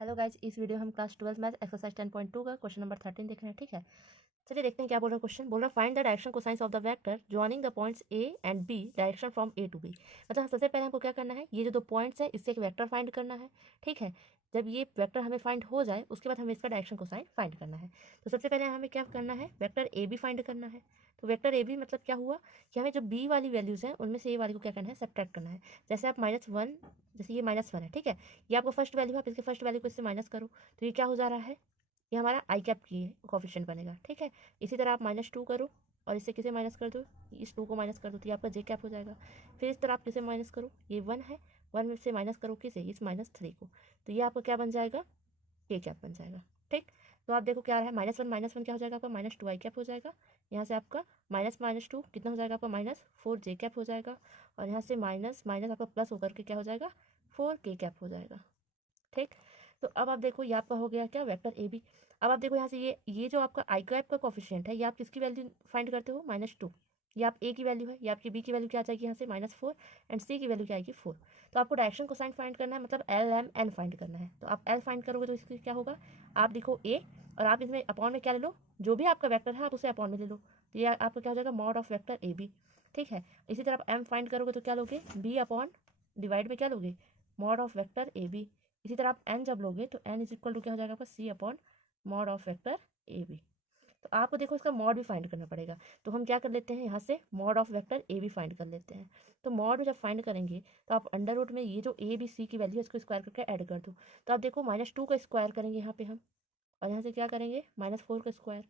Hello guys, इस video हम class 12 math exercise 10.2 का क्वेश्चन नंबर 13 देख रहे हैं। ठीक है, चलिए देखते हैं क्या बोल रहा है क्वेश्चन। बोल रहा है find the direction cosines of the vector joining the points A and B direction from A to B. मतलब सबसे पहले हमको क्या करना है, ये जो दो पॉइंट्स है इससे एक वेक्टर फाइंड करना है। ठीक है, जब ये वेक्टर हमें फाइंड हो जाए उसके बाद हमें इसका डायरेक्शन कोसाइन फाइंड करना है। तो सबसे पहले हमें क्या करना है, वेक्टर ए बी फाइंड करना है। तो वेक्टर ए बी मतलब क्या हुआ कि हमें जो बी वाली वैल्यूज़ हैं उनमें से ए वाली को क्या करना है, सब्ट्रैक्ट करना है। जैसे आप -1, जैसे ये -1 है। ठीक है, ये आपको फर्स्ट वैल्यू है, आप इसके फर्स्ट वैल्यू को इससे माइनस करो तो ये क्या हो जा रहा है, ये हमारा आई कैप की कोफिशिएंट बनेगा। ठीक है, इसी तरह आप -2 करो और इससे किसे माइनस कर दो, इस 2 को माइनस कर दो तो ये आपका जे कैप हो जाएगा। फिर इस तरह आप किसे माइनस करो, ये 1 है, 1 में से माइनस करो किसे, इस -3 को, तो ये आपका क्या बन जाएगा, के कैप बन जाएगा। ठीक, तो आप देखो क्या आ रहा है, -1 क्या हो जाएगा आपका, -2 आई कैप हो जाएगा। यहाँ से आपका -2 कितना हो जाएगा आपका, -4 जे कैप हो जाएगा। और यहाँ से माइनस माइनस आपका प्लस होकर के क्या हो जाएगा, 4 के कैप हो जाएगा। ठीक, तो अब आप देखो ये आपका हो गया क्या, वेक्टर ए बी। अब आप देखो यहाँ से ये जो आपका आई कैप का कोफिशिएंट है, ये आप किसकी वैल्यू फाइंड करते हो, -2। ये आप ए की वैल्यू है, ये आपकी बी की वैल्यू क्या आ जाएगी यहाँ से, -4, एंड सी की वैल्यू क्या आएगी, 4। तो आपको डायरेक्शन कोसाइन फाइंड करना है, मतलब एल एम एन फाइंड करना है। तो आप एल फाइंड करोगे तो इसकी क्या होगा, आप लिखो ए और आप इसमें अपॉन में क्या ले लो, जो भी आपका वेक्टर है आप उसे अपॉन में ले लो, तो ये आपका क्या हो जाएगा, mod of vector A B. ठीक है, इसी तरह आप एम फाइंड करोगे तो क्या लोगे, बी अपॉन डिवाइड में क्या लोगे, mod of vector A B. इसी तरह आप एन जब लोगे तो एन इज इक्वल टू क्या हो जाएगा आपका, C upon mod of vector A B. तो आपको देखो इसका मॉड भी फाइंड करना पड़ेगा, तो हम क्या कर लेते हैं, यहाँ से mod of vector A B find कर लेते हैं। तो मॉड जब फाइंड करेंगे तो आप अंडर रूट में ये जो ए बी सी की वैल्यू है इसको स्क्वायर करके ऐड कर दो। तो आप देखो -2 का स्क्वायर करेंगे यहाँ पे हम, और यहाँ से क्या करेंगे, -4 का स्क्वायर,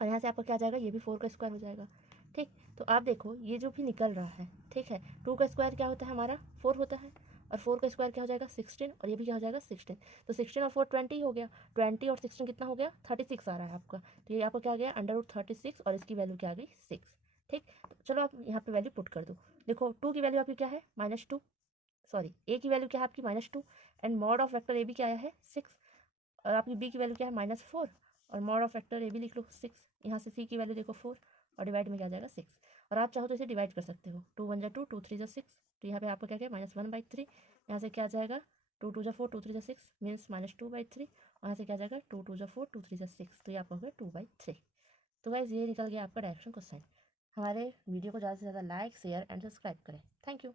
और यहाँ से आपका क्या आ जाएगा, ये भी 4 का स्क्वायर हो जाएगा। ठीक, तो आप देखो ये जो भी निकल रहा है, ठीक है, 2 का स्क्वायर क्या होता है हमारा, 4 होता है, और 4 का स्क्वायर क्या हो जाएगा, 16, और ये भी क्या हो जाएगा, 16। तो 16 और 4 20 हो गया, 20 और 16 कितना हो गया, 36 आ रहा है आपका। तो ये आपका क्या आ गया, √36, और इसकी वैल्यू क्या आ गई, 6। ठीक, तो चलो आप यहाँ पे वैल्यू पुट कर दो। देखो 2 की वैल्यू आपकी क्या है, -2, सॉरी ए की वैल्यू क्या है आपकी, -2, and mod of vector A B क्या आया है, 6, और आपकी बी की वैल्यू क्या है, -4, और mod of vector A B लिख लो 6। यहाँ से सी की वैल्यू देखो 4, और डिवाइड में क्या आ जाएगा, 6। और आप चाहो तो इसे डिवाइड कर सकते हो, 2 1 2, 2 3 6। तो यहाँ पे आपका क्या क्या, -1/3। यहाँ से क्या आ जाएगा, 2 2 4, 2 3 6, मीन्स -2/3। और यहाँ से क्या आ जाएगा, 2 2 4, 2 3 6। तो ये आपका हो गया 2/3। तो गाइस ये निकल गया आपका डायरेक्शन क्वेश्चन। हमारे वीडियो को ज़्यादा से ज़्यादा लाइक, शेयर एंड सब्सक्राइब करें। Thank you.